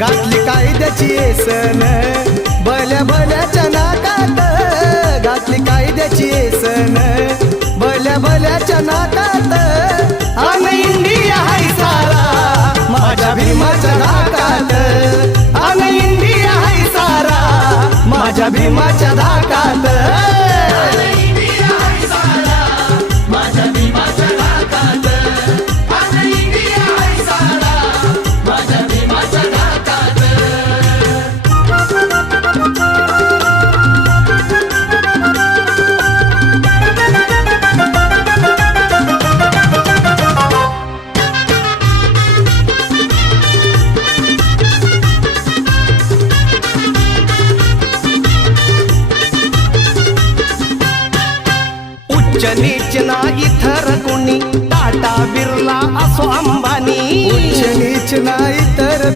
घातली कायद्याची येसन भल्या भल्याच्या नाकात, घातली कायद्याची येसन भल्या भल्याच्या नाकात. अन इंडिया हाय सारा माझ्या भीमाच्या धाकात, अन इंडिया हाय सारा माझ्या भीमाच्या धाकात. उच्च नीच ना इतर कोणी, टाटा बिर्ला असो अंबानी. उच्च नीच ना इतर